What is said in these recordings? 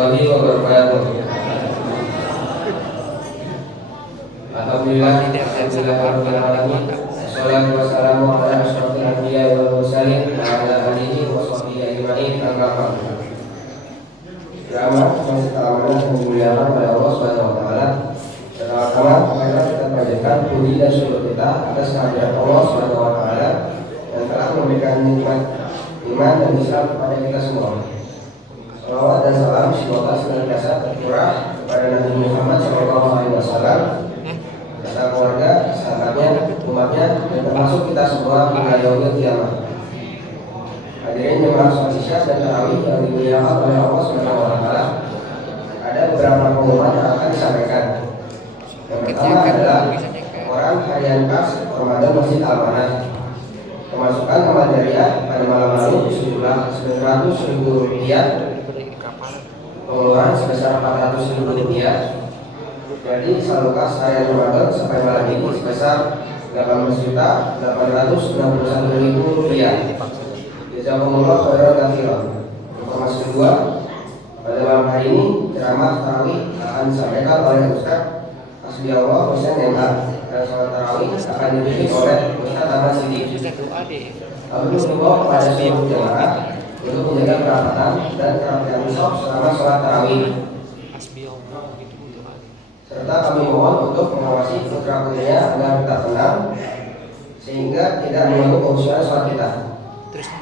warahmatullahi wabarakatuh. Alhamdulillah, Assalatu wassalamu ala asyrafil anbiya wal mursalin wa ala alihi wa sahbihi ajma'in. Amma ba'du. Pertama, masih amanah dan dimuliakan oleh Allah Subhanahu wa taala. Pertama, mari kita panjatkan puji dan syukur kita atas kehadiran Allah Subhanahu wa taala yang telah memberikan nikmat iman dan Islam kepada kita semua. Salawat dan salam semoga senantiasa tercurah kepada Nabi Muhammad SAW, serta keluarga, sahabatnya, umatnya, dan termasuk kita semua hingga yaumil qiyamah. Hadirin jemaah salat Isya dan tarawih yang dimuliakan oleh Allah Subhanahu wa taala. Ada beberapa pengumuman yang akan disampaikan. Yang pertama adalah laporan harian kas Ramadan Masjid Al-Manah. Pemasukan amal jariah pada malam lalu sejumlah Rp900.000, pengeluaran sebesar Rp400.000. Jadi saldo kas harian Ramadan sampai malam ini sebesar Rp18.861.000. Jazakumullah khairan katsiran. Informasi kedua, pada malam hari ini ceramah tarawih akan disampaikan oleh Ustaz Hasbiallah Husain MH, dan salat tarawih akan dipimpin oleh Ustaz Ahmad Siddiq. Kami mengimbau kepada seluruh jemaah untuk menjaga kerapatan dan kerapian sholat selama salat tarawih. Serta kami mohon untuk mengawasi putra-putrinya agar tetap tenang sehingga tidak mengganggu kehusuan sholat kita.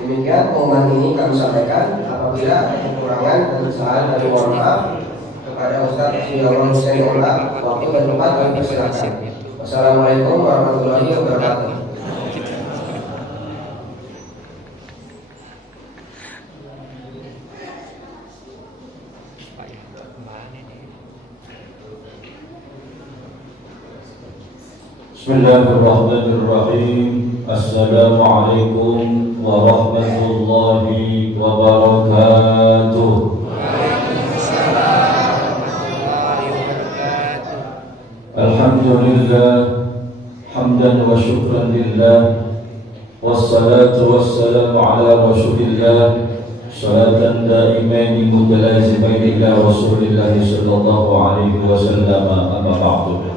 Demikian pengumuman ini kami sampaikan. Apabila ada kekurangan dan kesalahan, kami mohon maaf kepada Ustaz Hasbiallah Husain MH. Waktu dan tempat kami persilakan. Wassalamualaikum warahmatullahi wabarakatuh. Bismillahirrahmanirrahim. Assalamualaikum warahmatullahi wabarakatuh. Alhamdulillah, hamdan wa syukran lillah, wassalatu wassalamu ala rasulillah, salatan daimaini mutalazimaini ila rasulillah sallallahu alaihi wasallam. Amma ba'du.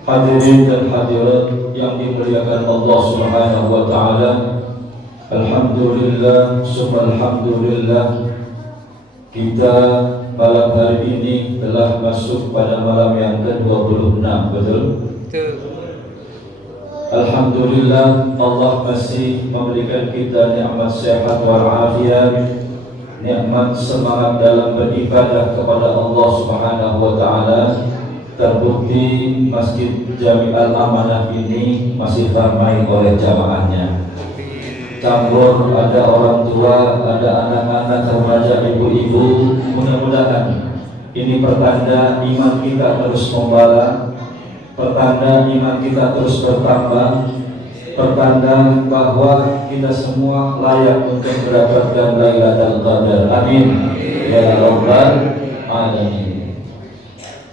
Hadirin dan hadirat yang dimuliakan Allah Subhanahu wa taala, alhamdulillah, summa alhamdulillah, kita malam hari ini telah masuk pada malam yang ke-26, betul? Alhamdulillah, Allah masih memberikan kita nikmat sehat wal afiat, nikmat semangat dalam beribadah kepada Allah Subhanahu wa taala. Terbukti Masjid Jami'al Amanah ini masih ramai oleh jamaahnya. Campur ada orang tua, ada anak-anak, remaja, ibu-ibu. Mudah-mudahan ini pertanda iman kita terus membara, pertanda iman kita terus bertambah, pertanda bahwa kita semua layak untuk mendapatkan Lailatul Qadar. Amin ya rabbal alamin.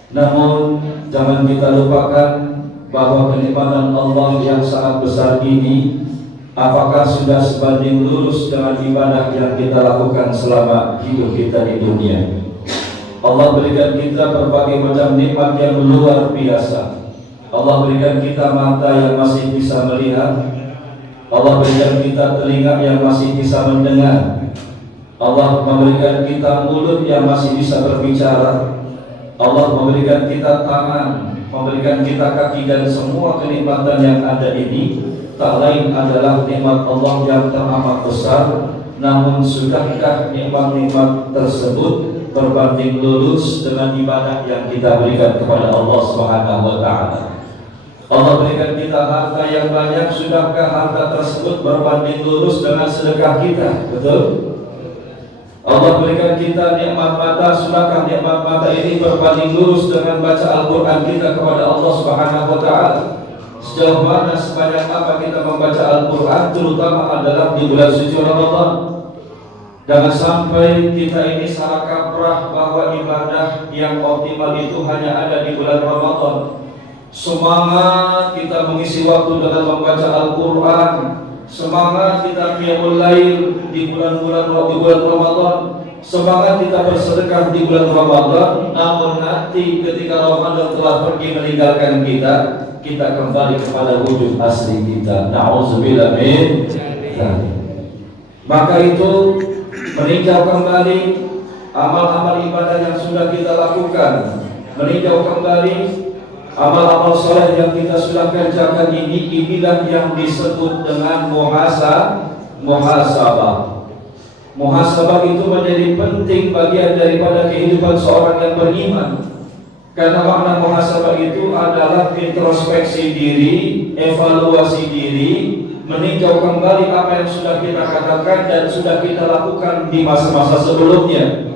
Namun jangan kita lupakan bahwa kenikmatan Allah yang sangat besar ini apakah sudah sebanding lurus dengan ibadah yang kita lakukan selama hidup kita di dunia. Allah berikan kita berbagai macam nikmat yang luar biasa. Allah berikan kita mata yang masih bisa melihat, Allah berikan kita telinga yang masih bisa mendengar, Allah memberikan kita mulut yang masih bisa berbicara, Allah memberikan kita tangan, memberikan kita kaki, dan semua kenikmatan yang ada ini tak lain adalah nikmat Allah yang teramat besar. Namun sudahkah nikmat-nikmat tersebut berbanding lurus dengan ibadah yang kita berikan kepada Allah Subhanahu wa taala? Allah berikan kita harta yang banyak, sudahkah harta tersebut berbanding lurus dengan sedekah kita? Betul? Allah berikan kita nikmat mata, sudahkah nikmat mata ini berbanding lurus dengan baca Al-Quran kita kepada Allah Subhanahu wa taala? Sejauh mana, sebanyak apa kita membaca Al-Quran, terutama adalah di bulan suci Ramadan. Jangan sampai kita ini salah kaprah bahwa ibadah yang optimal itu hanya ada di bulan Ramadan. Semangat kita mengisi waktu dengan membaca Al-Quran, semangat kita qiyamul lail di bulan Ramadan, semangat kita bersedekah di bulan Ramadan, namun nanti ketika Ramadan telah pergi meninggalkan kita, kita kembali kepada wujud asli kita. Na'udzubillah min dzalik. Maka itu meninjau kembali amal-amal ibadah yang sudah kita lakukan, meninjau kembali amal-amal soleh yang kita sudah kerjakan inilah yang disebut dengan muhasabah. Muhasabah itu menjadi penting bagian daripada kehidupan seorang yang beriman. Karena makna muhasabah itu adalah introspeksi diri, evaluasi diri, meninjau kembali apa yang sudah kita katakan dan sudah kita lakukan di masa-masa sebelumnya.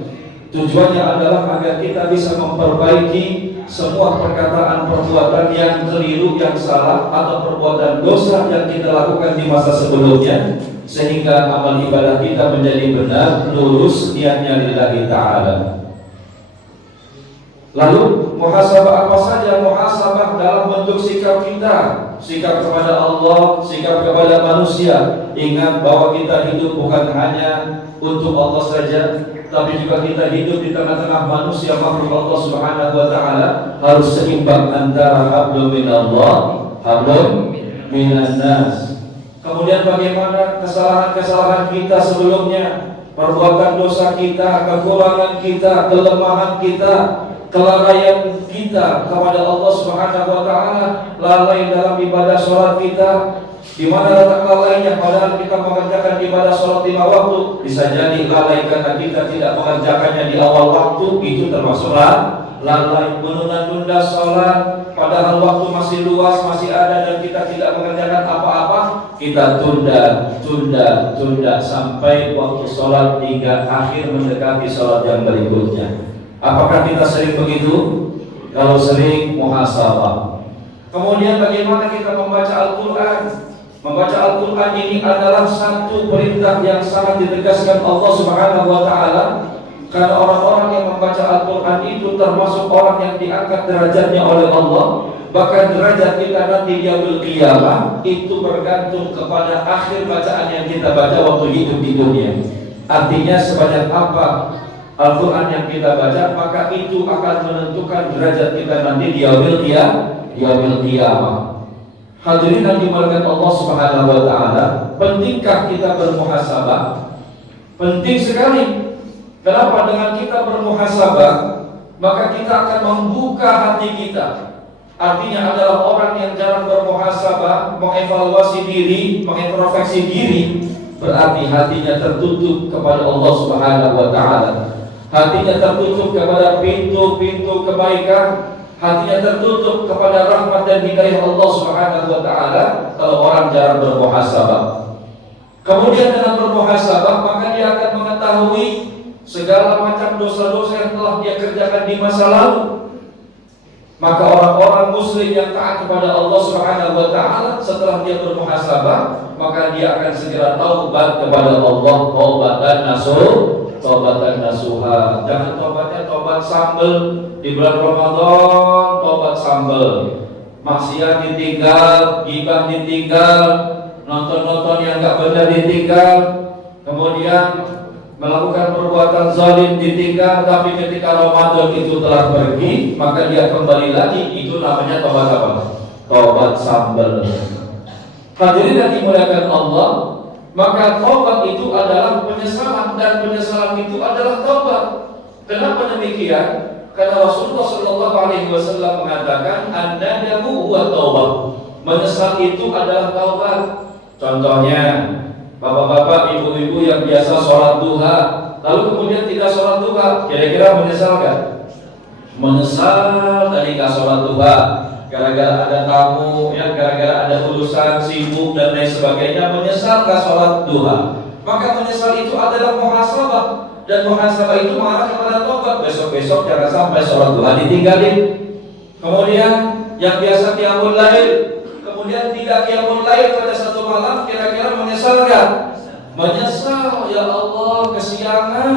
Tujuannya adalah agar kita bisa memperbaiki semua perkataan perbuatan yang keliru, yang salah, atau perbuatan dosa yang kita lakukan di masa sebelumnya, sehingga amal ibadah kita menjadi benar, lurus, niatnya lillahi ta'ala. Lalu muhasabah apa saja? Muhasabah dalam bentuk sikap kita, sikap kepada Allah, sikap kepada manusia. Ingat bahwa kita hidup bukan hanya untuk Allah saja, tapi juga kita hidup di tengah-tengah manusia, makhluk Allah Subhanahu wa ta'ala. Harus seimbang antara hablum minallah, hablum minan nas. Kemudian bagaimana kesalahan-kesalahan kita sebelumnya, perbuatan dosa kita, kekurangan kita, kelemahan kita, kelalaian kita kepada Allah Subhanahu wa ta'ala, lalai dalam ibadah sholat kita. Di mana letak lalainya? Padahal kita mengerjakan ibadah sholat 5 waktu. Bisa jadi lalai karena kita tidak mengerjakannya di awal waktu, itu termasuklah lalai. Menunda-nunda sholat padahal waktu masih luas, masih ada, dan kita tidak mengerjakan apa-apa, kita tunda sampai waktu sholat hingga akhir mendekati sholat yang berikutnya. Apakah kita sering begitu? Kalau sering, muhasabah. Kemudian bagaimana kita membaca Al-Quran? Membaca Al-Quran ini adalah satu perintah yang sangat ditegaskan Allah Subhanahu wa ta'ala. Karena orang-orang yang membaca Al-Quran itu termasuk orang yang diangkat derajatnya oleh Allah. Bahkan derajat kita nanti di yaumil qiyamah itu bergantung kepada akhir bacaan yang kita baca waktu hidup di dunia. Artinya sebanyak apa Al-Quran yang kita baca, maka itu akan menentukan derajat kita nanti di yaumil qiyamah. Hadirin yang dimuliakan Allah Subhanahu wa ta'ala, pentingkah kita bermuhasabah? Penting sekali. Kenapa? Dengan kita bermuhasabah, maka kita akan membuka hati kita. Artinya adalah orang yang jarang bermuhasabah, mengevaluasi diri, mengintrospeksi diri, berarti hatinya tertutup kepada Allah Subhanahu wa ta'ala. Hatinya tertutup kepada pintu-pintu kebaikan, hatinya tertutup kepada rahmat dan hidayah Allah Subhanahu wa ta'ala kalau orang jarang bermuhasabah. Kemudian dengan bermuhasabah, maka dia akan mengetahui segala macam dosa-dosa yang telah dia kerjakan di masa lalu. Maka orang-orang muslim yang taat kepada Allah Subhanahu wa ta'ala, setelah dia bermuhasabah, maka dia akan segera taubat kepada Allah, taubatan nasuha. Jangan tobatnya tobat sambel di bulan Ramadan, tobat sambel. Maksiat ditinggal, gibah ditinggal, nonton-nonton yang enggak benar ditinggal, kemudian melakukan perbuatan zalim ditinggal. Tapi ketika Ramadan itu telah pergi, maka dia kembali lagi. Itu namanya tobat apa? Tobat sambel. Hadirin yang dimuliakan Allah, maka taubat itu adalah penyesalan, dan penyesalan itu adalah taubat. Kenapa demikian? Karena Rasulullah Shallallahu Alaihi Wasallam mengatakan, an-nadamu huwa taubat. Menyesal itu adalah taubat. Contohnya, bapak-bapak, ibu-ibu yang biasa sholat duha, lalu kemudian tidak sholat duha, kira-kira menyesal kan? Menyesal tadi gak sholat duha, gara-gara ada tamu, ya, gara-gara ada urusan sibuk dan lain sebagainya, menyesal gak sholat duha. Maka menyesal itu adalah muhasabah, dan muhasabah itu mengarah kepada tobat. Besok-besok jangan sampai sholat duha ditinggalin. Kemudian yang biasa qiyamul lail, kemudian tidak qiyamul lail pada satu malam, kira-kira menyesal gak? Menyesal, ya Allah, kesiangan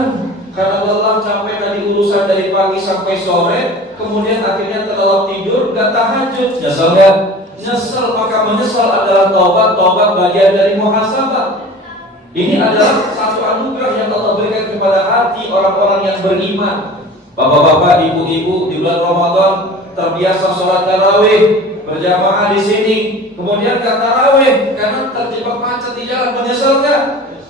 karena lelah, capek dari urusan dari pagi sampai sore, kemudian akhirnya terlelap tidur, gak tahajud. Nyesal gak? Nyesal. Maka menyesal adalah taubat. Taubat bagian dari muhasabah. Ini adalah satu anugerah yang Allah berikan kepada hati orang-orang yang beriman. Bapak-bapak, ibu-ibu di bulan Ramadan terbiasa sholat tarawih berjamaah di sini, kemudian gak tarawih karena terjebak macet di jalan. Menyesal gak?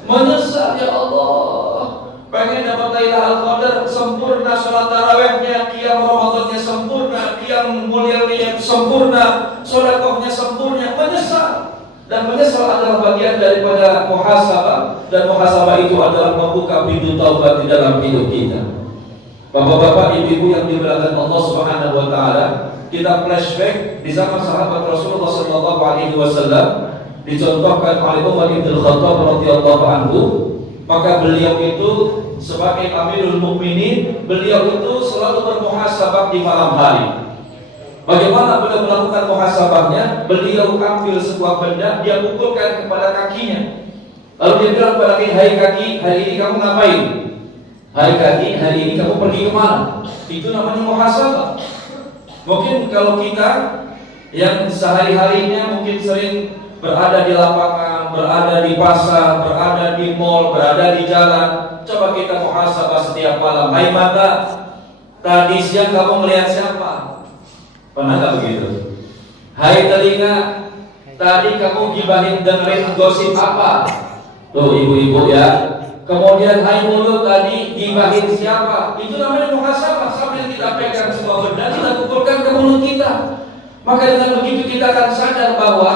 Menyesal, ya Allah. Pengen dapat Lailatul Qadar, sempurna sholat tarawihnya, qiyam Ramadannya sempurna, qiyam mulyanya sempurna, sedekahnya sempurna. Menyesal. Dan menyesal adalah bagian daripada muhasabah, dan muhasabah itu adalah membuka pintu taubat di dalam hidup kita. Bapak-bapak, ibu-ibu yang dimuliakan Allah Subhanahu wa taala, kita flashback di zaman sahabat Rasulullah sallallahu alaihi wasallam, dicontohkan oleh Umar bin Khattab radhiyallahu anhu. Maka beliau itu sebagai Amirul Mukminin, beliau itu selalu bermuhasabah di malam hari. Bagaimana beliau melakukan muhasabahnya? Beliau ambil sebuah benda, dia pukulkan kepada kakinya. Lalu dia bilang kepada kaki, hai kaki, hari ini kamu ngapain? Hai kaki, hari ini kamu pergi kemana? Itu namanya muhasabah. Mungkin kalau kita yang sehari-harinya mungkin sering berada di lapangan, berada di pasar, berada di mall, berada di jalan, coba kita muhasabah setiap malam. Hai mata, tadi siang kamu melihat siapa? Pernah gak begitu? Hai telinga, tadi kamu gibahin dengerin gosip apa? Tuh ibu-ibu ya. Kemudian hai mulut, tadi gibahin siapa? Itu namanya muhasabah. Sambil kita pegang sebuah benda, kita pukulkan ke mulut kita. Maka dengan begitu kita akan sadar bahwa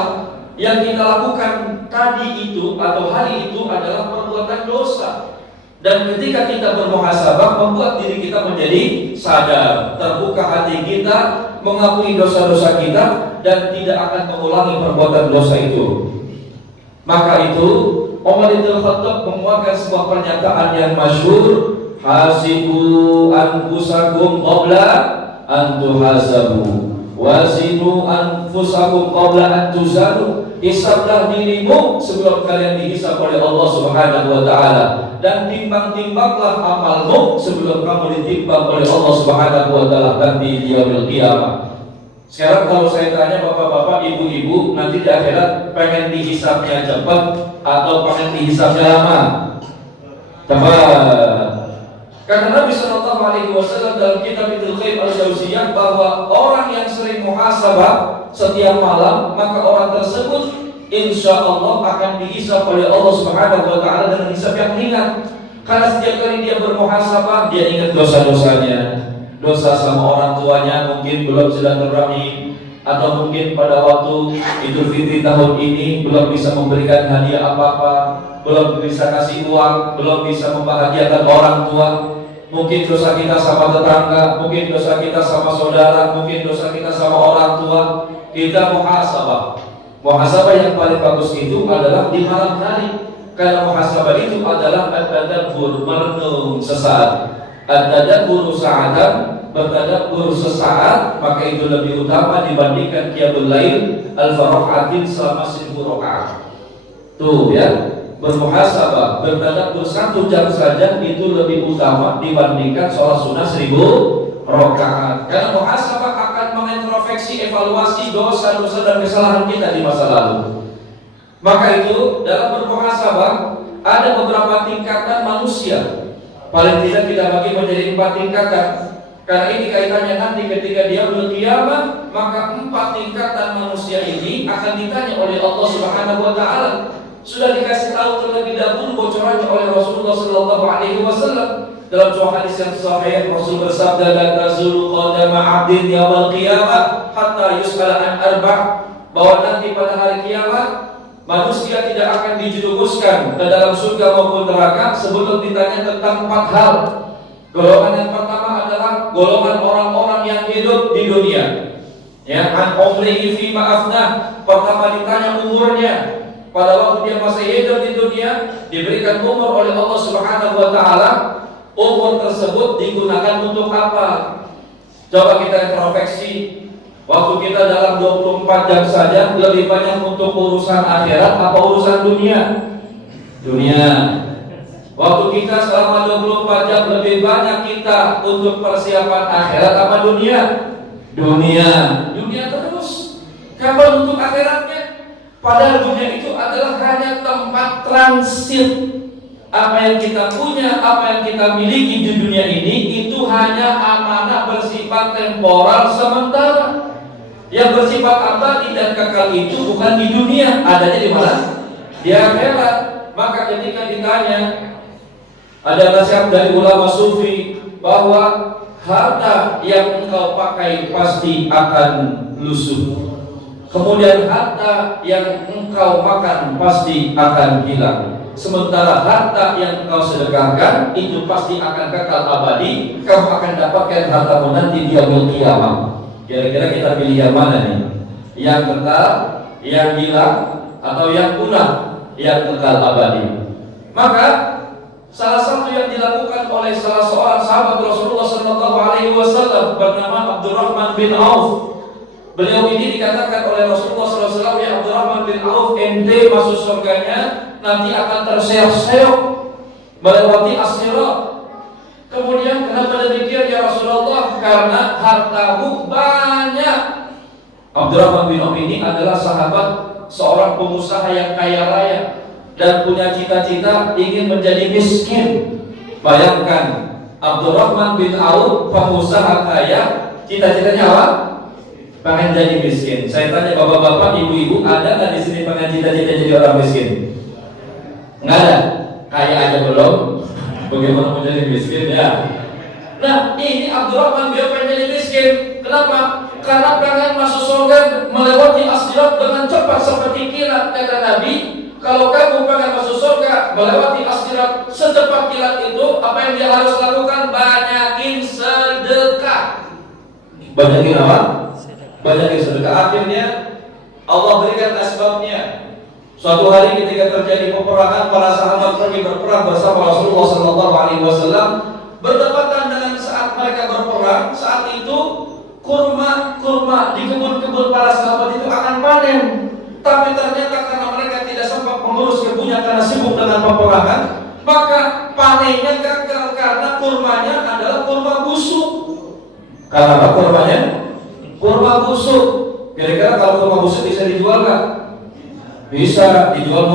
yang kita lakukan tadi itu atau hari itu adalah perbuatan dosa. Dan ketika kita bermuhasabah, membuat diri kita menjadi sadar, terbuka hati kita, mengakui dosa-dosa kita, dan tidak akan mengulangi perbuatan dosa itu. Maka itu Umar bin Khattab mengeluarkan sebuah pernyataan yang masyhur, hasibu anfusakum qabla an tuhasabu, wazinu anfusakum qabla an tuzanu. Hisablah dirimu sebelum kalian dihisab oleh Allah Subhanahu wa taala, dan timbang-timbanglah amalmu sebelum kamu ditimbang oleh Allah Subhanahu wa taala nanti di yaumil qiyamah. Sekarang kalau saya tanya bapak-bapak, ibu-ibu, nanti di akhirat pengen dihisabnya cepat atau pengen dihisabnya lama? Cepat. Karena Nabi sallallahu alaihi wasallam dalam kitab Ibnu Qayyim al-Jauziyah bahwa orang yang sering muhasabah setiap malam, maka orang tersebut insya Allah akan dihisab oleh Allah Subhanahu wa taala dengan hisab yang ringan. Karena setiap kali dia bermuhasabah, dia ingat dosa-dosanya. Dosa sama orang tuanya mungkin belum silaturahmi, atau mungkin pada waktu Idul Fitri tahun ini belum bisa memberikan hadiah apa-apa, belum bisa kasih uang, belum bisa membahagiakan orang tua. Mungkin dosa kita sama tetangga, mungkin dosa kita sama saudara, mungkin dosa kita sama orang tua. Kita muhasabah. Muhasabah yang paling bagus itu adalah di malam hari. Karena muhasabah itu adalah at-tadabbur, merenung sesaat. At-tadabbur sa'atan, bertadabbur sesaat, maka itu lebih utama dibandingkan qiyamul lail al-faraqatin selama 1000 rakaat. Tuh ya. Bermuhasabah, bertadabbur 1 jam saja itu lebih utama dibandingkan sholat sunnah 1000 rakaat. Karena muhasabah akan mengintrospeksi, evaluasi dosa-dosa dan kesalahan kita di masa lalu. Maka itu dalam bermuhasabah ada beberapa tingkatan manusia. Paling tidak kita bagi menjadi 4 tingkatan. Karena ini kaitannya nanti ketika dia berkiamat, maka 4 tingkatan manusia ini akan ditanya oleh Allah Subhanahu wa taala. Sudah dikasih tahu terlebih dahulu bocorannya oleh Rasulullah sallallahu alaihi wasallam dalam sebuah hadis yang sahih. Rasul bersabda, la tazulu qadama 'abdin yaumil qiyamah hatta yus'ala an arba', bahwa nanti pada hari kiamat manusia tidak akan dijerumuskan ke dalam surga maupun neraka sebelum ditanya tentang 4 hal. Golongan yang pertama adalah golongan orang-orang yang hidup di dunia. Ya, an umrihi fi ma'afnah, pertama ditanya umurnya. Pada waktu dia masih hidup di dunia, diberikan umur oleh Allah Subhanahu wa taala. Umur tersebut digunakan untuk apa? Coba kita introspeksi. Waktu kita dalam 24 jam saja lebih banyak untuk urusan akhirat apa urusan dunia? Dunia. Waktu kita selama 24 jam lebih banyak kita untuk persiapan akhirat apa dunia? Dunia. Dunia terus. Kapan untuk akhiratnya? Padahal dunia itu adalah hanya tempat hak transit. Apa yang kita punya, apa yang kita miliki di dunia ini itu hanya amanah bersifat temporal sementara. Yang bersifat abadi dan kekal itu bukan di dunia, adanya di mana? Di akhirat. Maka ketika ditanya, ada nasihat dari ulama sufi bahwa harta yang engkau pakai pasti akan lusuh. Kemudian harta yang engkau makan pasti akan hilang. Sementara harta yang engkau sedekahkan itu pasti akan kekal abadi. Kau akan dapatkan hartamu nanti di yaumul qiyamah. Kira-kira kita pilih yang mana nih? Yang kekal, yang hilang, atau yang punah, yang kekal abadi? Maka salah satu yang dilakukan oleh salah seorang sahabat Rasulullah SAW bernama Abdurrahman bin Auf. Beliau ini dikatakan oleh Rasulullah SAW, ya Abdurrahman bin Auf, ente masuk surganya nanti akan terseok-seok melewati as-sirat. Kemudian kenapa demikian ya Rasulullah? Karena hartamu banyak. Abdurrahman bin Auf ini adalah sahabat seorang pengusaha yang kaya raya dan punya cita-cita ingin menjadi miskin. Bayangkan, Abdurrahman bin Auf pengusaha kaya, cita-citanya apa? Pengen jadi miskin. Saya tanya bapak-bapak, ibu-ibu, ada nggak di sini pengen cita-cita jadi orang miskin? Nggak ada. Kaya aja belum. Bagaimana mau jadi miskin ya? Nah, ini Abdurrahman dia pengen jadi miskin. Kenapa? Karena pengen masuk surga melewati as-sirat dengan cepat seperti kilat. Kata Nabi, kalau kamu pengen masuk surga melewati as-sirat secepat kilat itu, apa yang dia harus lakukan? Banyakin sedekah. Banyakin apa? Banyakin sedekah. Akhirnya Allah berikan asbabnya. Suatu hari ketika terjadi peperangan, para sahabat pergi berperang bersama Rasulullah SAW. Bertepatan dengan saat mereka berperang, saat itu kurma di kebun-kebun para sahabat itu akan panen. Tapi ternyata karena mereka tidak sempat mengurus kebunnya karena sibuk dengan peperangan, maka panennya gagal karena kurmanya adalah kurma busuk. Karena apa kurmanya? Kurma busuk. Kira-kira kalau kurma busuk bisa dijual nggak? Bisa dijual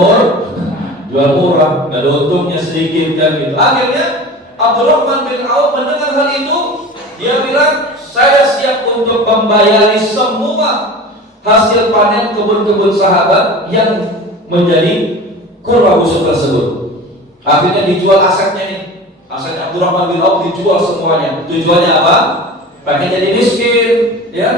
jual murah, nggak ada untungnya sedikit kan gitu. Akhirnya Abdurrahman bin Auf mendengar hal itu, dia bilang, saya siap untuk membayari semua hasil panen kebun-kebun sahabat yang menjadi kurma busuk tersebut. Akhirnya dijual asetnya nih, aset Abdurrahman bin Auf dijual semuanya. Tujuannya apa? Pengen jadi miskin, ya.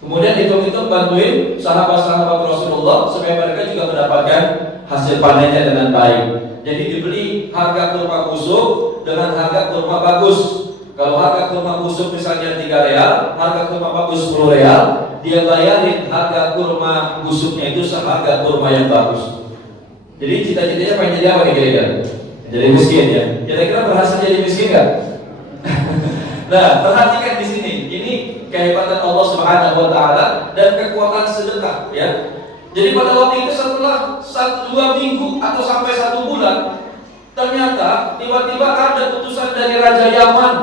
Kemudian hitung-hitung bantuin sahabat-sahabat Rasulullah supaya mereka juga mendapatkan hasil panennya dengan baik. Jadi dibeli harga kurma busuk dengan harga kurma bagus. Kalau harga kurma busuk misalnya 3 real, harga kurma bagus 10 real, dia bayarin harga kurma busuknya itu seharga kurma yang bagus. Jadi cita-citanya pengen jadi apa nih kira-kira? Jadi miskin ya. Kira-kira berhasil jadi miskin nggak? Nah, perhatikan di sini. Ini kehebatan Allah Subhanahu wa taala dan kekuatan sedekah ya. Jadi pada waktu itu setelah 1-2 minggu atau sampai 1 bulan, ternyata tiba-tiba ada putusan dari Raja Yaman,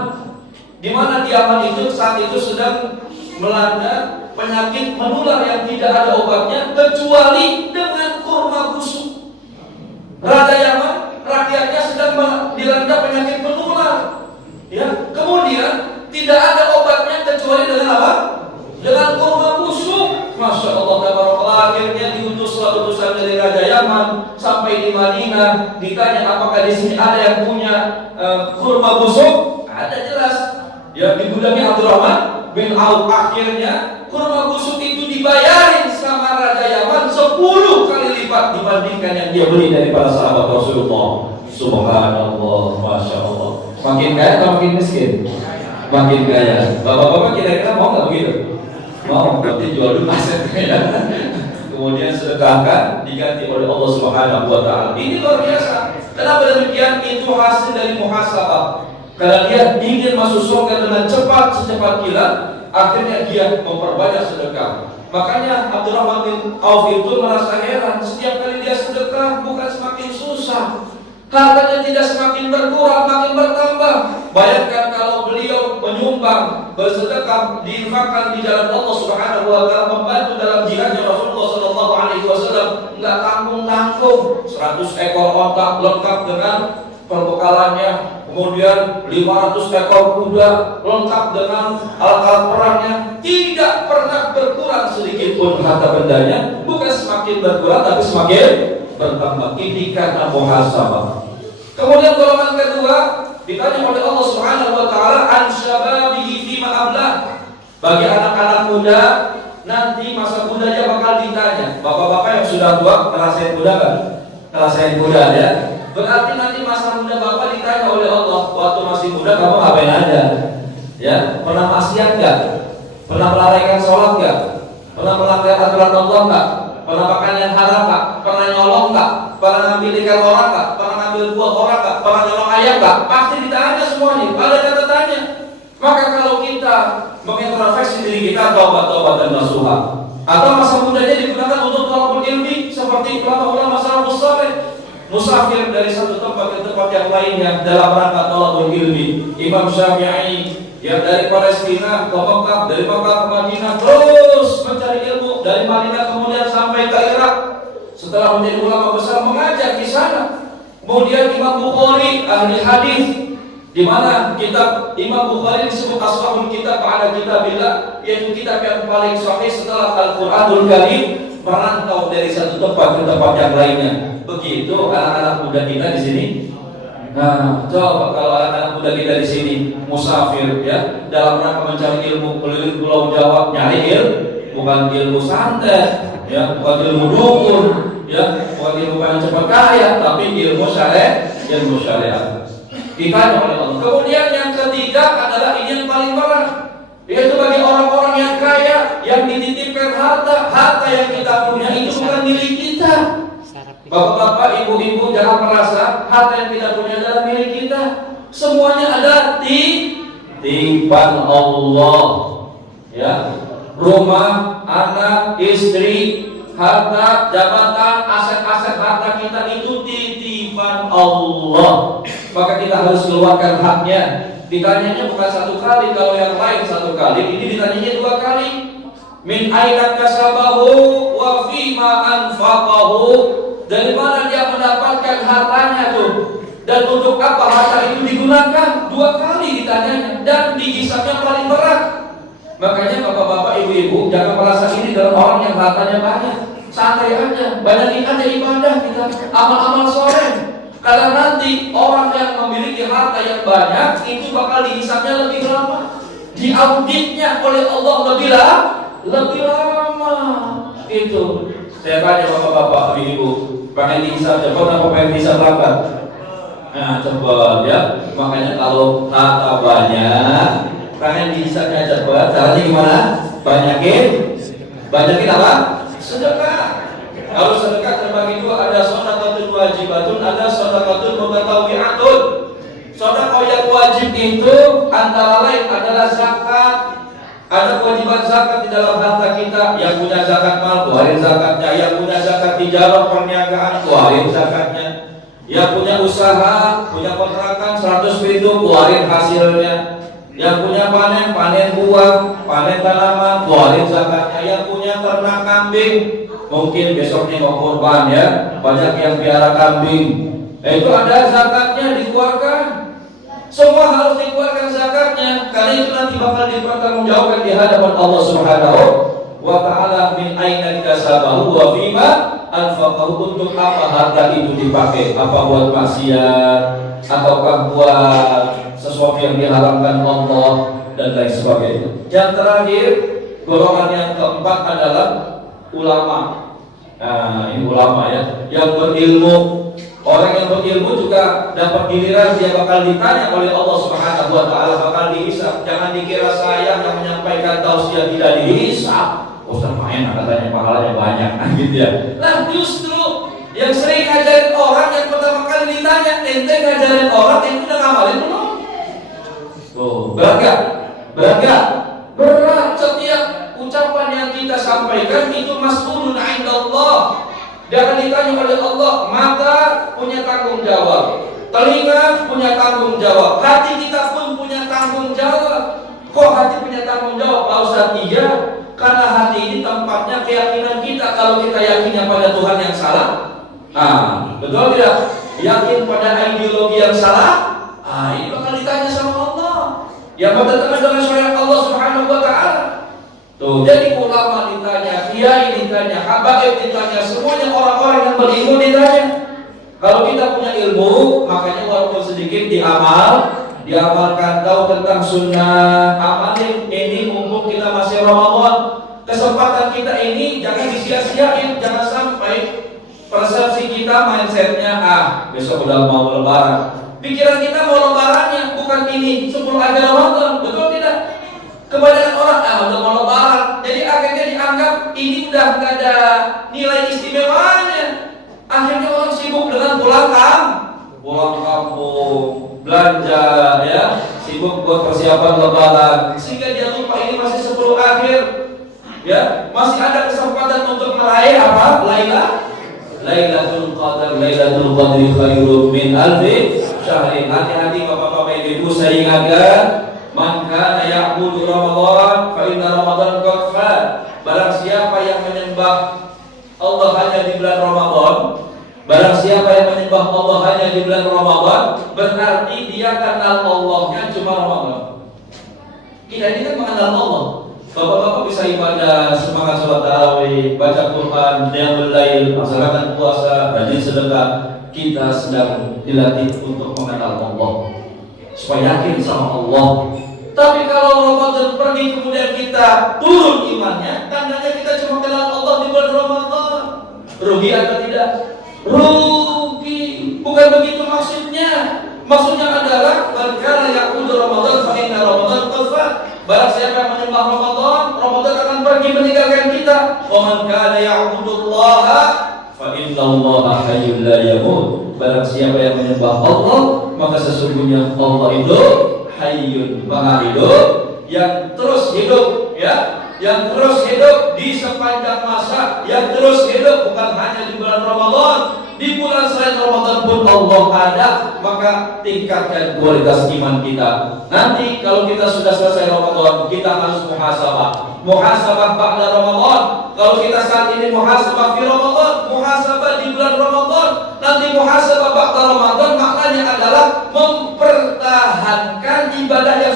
di mana di Yaman itu saat itu sedang melanda penyakit menular yang tidak ada obatnya kecuali dengan kurma busuk. Raja Yaman, rakyatnya sedang dilanda penyakit menular. Ya, kemudian tidak ada obatnya kecuali dengan apa? Dengan kurma busuk. Masya Allah, tabarakallah. Akhirnya diutus utusan dari Raja Yaman sampai di Madinah. Ditanya apakah di sini ada yang punya kurma busuk? Ada, jelas. Ya, digudangi Abdurrahman bin Auf. Akhirnya kurma busuk itu dibayarin sama Raja Yaman 10 kali lipat dibandingkan yang dia beli dari para sahabat Rasulullah. Subhanallah, Masya Allah. Makin kaya atau makin miskin? Makin kaya. Bapak-bapak kira-kira mau nggak begitu? Mau, berarti jual dulu asetnya ya. Kemudian sedekahkan diganti oleh Allah Subhanahu wa taala. Ini luar biasa. Kenapa demikian? Itu hasil dari muhasabah. Karena dia ingin masuk surga dengan cepat, secepat kilat, akhirnya dia memperbanyak sedekah. Makanya Abdurrahman bin Auf itu merasa heran, setiap kali dia sedekah bukan semakin susah, hartanya tidak semakin berkurang, makin bertambah. Bayangkan kalau beliau menyumbang menyumbang, bersedekah, diinfakkan di jalan Allah Subhanahu wa taala, membantu dalam jihadnya Rasulullah sallallahu alaihi wasallam, enggak tanggung-tanggung. 100 ekor onta lengkap dengan perbekalannya, kemudian 500 ekor kuda lengkap dengan alat-alat perangnya, tidak pernah berkurang sedikit pun harta bendanya, bukan semakin berkurang tapi semakin bertambah. Ini karena muhasabah. Kemudian golongan kedua ditanya oleh Allah Subhanahu wa taala an syababihi fima ablah. Bagi anak-anak muda nanti masa mudanya bakal ditanya. Bapak-bapak yang sudah tua ngerasain muda kan? Ngerasain muda ya. Berarti nanti masa muda bapak ditanya oleh Allah, waktu masih muda kamu ngapain aja? Ya, pernah maksiat enggak? Pernah melalaikan sholat enggak? Pernah melanggar aturan Allah enggak? Pernah makan yang haram enggak? Pernah nyolong enggak? Pernah ngambil ikan orang enggak? Pernah ngambil buah orang enggak? Pernah nyolong ayam enggak? Pasti ditanya semuanya, ada catatannya. Maka kalau kita mengintrospeksi diri kita, taubat dan nasuha, atau masa mudanya digunakan untuk thalabul ilmi seperti ulama-ulama salafus saleh, musafir dari satu tempat ke tempat yang lainnya dalam rangka thalabul ilmi. Imam Syafi'i yang dari Palestina ke Mekah, dari Mekah ke Madinah, terus mencari ilmu dari Madinah kemudian sampai ke Irak. Setelah menjadi ulama besar mengajar di sana. Kemudian Imam Bukhari ahli hadis, di mana kitab Imam Bukhari disebut asbahul kitab ba'da kitabillah, yaitu kitab yang paling sahih setelah Al-Qur'anul Karim, merantau dari satu tempat ke tempat yang lainnya. Begitu anak-anak muda kita di sini. Nah, coba kalau anak-anak muda kita di sini musafir ya, dalam rangka mencari ilmu keliling Pulau Jawa, nyari ilmu, bukan ilmu santet, ya, bukan ilmu dukun, ya, bukan ilmu yang cepat kaya, tapi ilmu syariat. Ditanya oleh Allah. Kemudian yang ketiga adalah ini yang paling berat, yaitu bagi orang-orang yang kaya yang dititipkan harta yang kita punya itu bukan milik kita. Bapak-bapak, ibu-ibu, jangan merasa harta yang kita punya adalah milik kita. Semuanya adalah titipan Allah. Ya, rumah, anak, istri, harta, jabatan, aset-aset harta kita itu titipan Allah. Maka kita harus keluarkan haknya. Ditanyanya bukan satu kali, kalau yang lain satu kali, ini ditanyanya 2 kali. Min aina kasabahu wa fima anfaqahu. Dari mana dia mendapatkan hartanya tuh? Dan untuk apa harta itu digunakan? 2 kali ditanyanya, dan dihisabnya paling berat. Makanya bapak-bapak, ibu-ibu, jangan merasa ini dalam orang yang hartanya banyak. Santai aja, banyakin aja ibadah kita, amal-amal soleh. Karena nanti orang yang memiliki harta yang banyak itu bakal dihisabnya lebih lama, diauditnya oleh Allah lebih lama. Itu saya tanya bapak-bapak, ibu-ibu, pengen dihisab cepat apa pengen dihisab lambat? Nah, cepat ya. Makanya kalau harta banyak, pengen dihisabnya cepat, caranya gimana? Banyakin apa? Sedekah. Kalau sedekah terbagi 2, ada sedekatun wajibatun, ada sedekatun mutatawwi'atun. Sedekah yang wajib itu antara lain adalah zakat. Ada kewajiban zakat di dalam harta kita. Yang punya zakat mal, keluarin zakatnya. Yang punya zakat tijarah perniagaan, keluarin zakatnya. Yang punya usaha, punya kontrakan 100 pintu, keluarin hasilnya. Yang punya panen buah, panen tanaman, keluarin zakatnya. Yang punya ternak kambing, mungkin besoknya mau kurban ya, banyak yang piara kambing, itu ada zakatnya dikeluarkan. Semua harus dikeluarkan zakatnya, karena itu nanti bakal dipertanggungjawabkan di hadapan Allah Subhanahu wa taala. Min aina kasabahu wa fima anfaqahu. Untuk apa harta itu dipakai? Apa buat maksiat ataukah buat sesuatu yang diharamkan Allah dan lain sebagainya. Yang terakhir, golongan yang keempat adalah ulama. Nah, ini ulama ya, yang berilmu. Orang yang berilmu juga dapat giliran dia bakal ditanya oleh Allah Subhanahu wa taala, bakal dihisab. Jangan dikira saya yang menyampaikan tausiah tidak dihisab. Ustaz main katanya pahalanya banyak gitu ya. Lah justru yang sering ngajarin orang yang pertama kali ditanya, ente ngajarin orang itu udah ngamalin belum? Tuh, berat gak? Berat. Setiap ucapan yang kita sampaikan itu mas'ulun 'inda Allah. Dia akan ditanya oleh Allah. Mata punya tanggung jawab, telinga punya tanggung jawab, hati kita pun punya tanggung jawab. Kok hati punya tanggung jawab Pak Ustaz? Iya, karena hati ini tempatnya keyakinan kita. Kalau kita yakinnya pada Tuhan yang salah, betul tidak? Yakin pada ideologi yang salah, ini bakal ditanya sama Allah. Yang bertentangan dengan syariat Allah Subhanahu wa Ta'ala. Tuh, jadi ulama ditanya, kiai ditanya, habaib ditanya, semuanya orang-orang yang berilmu ditanya. Kalau kita punya ilmu, makanya walaupun sedikit diamalkan. Tahu tentang sunnah, amalin ini mumpung kita masih Ramadan. Kesempatan kita ini jangan disia-siain, jangan sampai persepsi kita mindsetnya besok udah mau lebaran. Pikiran kita mau lebarannya bukan ini 10 akhir Ramadan, betul tidak? Kebanyakan orang udah mau lebaran, jadi akhirnya dianggap ini udah nggak ada nilai istimewanya. Akhirnya orang sibuk dengan pulang kampung, belanja, ya, sibuk buat persiapan lebaran, sehingga dia lupa ini masih 10 akhir, ya, masih ada kesempatan untuk meraih apa? Lailatul Qadri khairum min alfi syahrin. Hati-hati bapak-bapak ibu, saya ingatkan, man kana ya'budu Ramadan fa inna Ramadan qad fat. Barang siapa yang menyembah Allah hanya di bulan Ramadan, barang siapa yang menyembah Allah hanya di bulan Ramadan, berarti dia kenal Allahnya cuma Ramadan. Kita ini kan mengenal Allah. Bapak-bapak bisa ibadah, semangat sholat tarawih, baca Quran, qiyamul lail, melaksanakan puasa, rajin sedekah. Kita sedang dilatih untuk mengenal Allah, supaya yakin sama Allah. Tapi kalau Ramadan pergi kemudian kita turun imannya, tandanya kita cuma kenal Allah di bulan Ramadan. Rugi atau tidak? Rugi. Bukan begitu maksudnya. Maksudnya adalah berkala ya'budu Ramadan fa inna Ramadan qad fat. Barang siapa yang menyembah Ramadan akan pergi meninggalkan kita. Wa man kana ya'budullaha fa innallaha hayyul la yamut. Barang siapa yang menyembah Allah, maka sesungguhnya Allah itu hayyun, maha hidup, yang terus hidup, ya, yang terus hidup di sepanjang masa, yang terus hidup bukan hanya di bulan Ramadan. Di bulan selain Ramadan pun Allah ada, maka tingkatkan kualitas iman kita. Nanti kalau kita sudah selesai Ramadan, kita harus muhasabah ba'da Ramadan. Kalau kita saat ini muhasabah fi Ramadan, muhasabah di bulan Ramadan, nanti muhasabah ba'da Ramadan maknanya adalah mempertahankan ibadah yang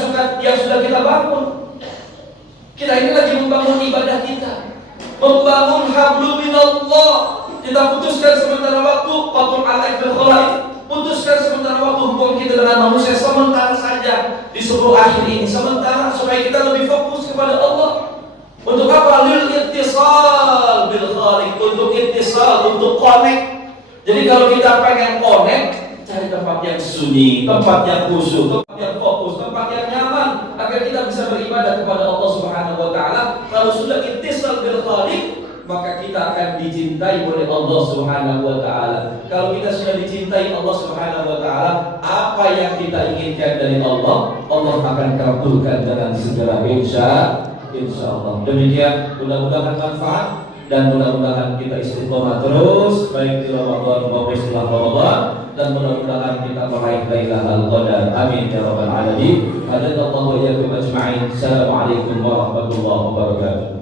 sudah kita bangun. Kita ini lagi membangun ibadah kita, membangun hablum minallah. Kita putuskan sementara waktu, putuskan sementara waktu hubungan kita dengan manusia sementara saja di 10 akhir ini, sementara supaya kita lebih fokus kepada Allah. Untuk apa? Lil ittisal bil khaliq, untuk ittisal, untuk connect. Jadi kalau kita pengen connect, cari tempat yang sunyi, tempat yang khusyuk, tempat yang fokus, tempat yang nyaman agar kita bisa beribadah kepada Allah Subhanahu wa Ta'ala. Kalau sudah ittisal bil khaliq, maka kita akan dicintai oleh Allah Subhanahu wa Ta'ala. Kalau kita sudah dicintai Allah Subhanahu wa Ta'ala, apa yang kita inginkan dari Allah, Allah akan kabulkan dengan segera, insya Allah. Demikian, mudah-mudahan manfaat dan mudah-mudahan kita istiqomah terus baik di Ramadan maupun setelah Ramadan, dan mudah-mudahan kita meraih Lailatul Qadar. Amin ya rabbal alamin. Hadanallahu wa iyyakum ajma'in. Assalamualaikum warahmatullahi wabarakatuh.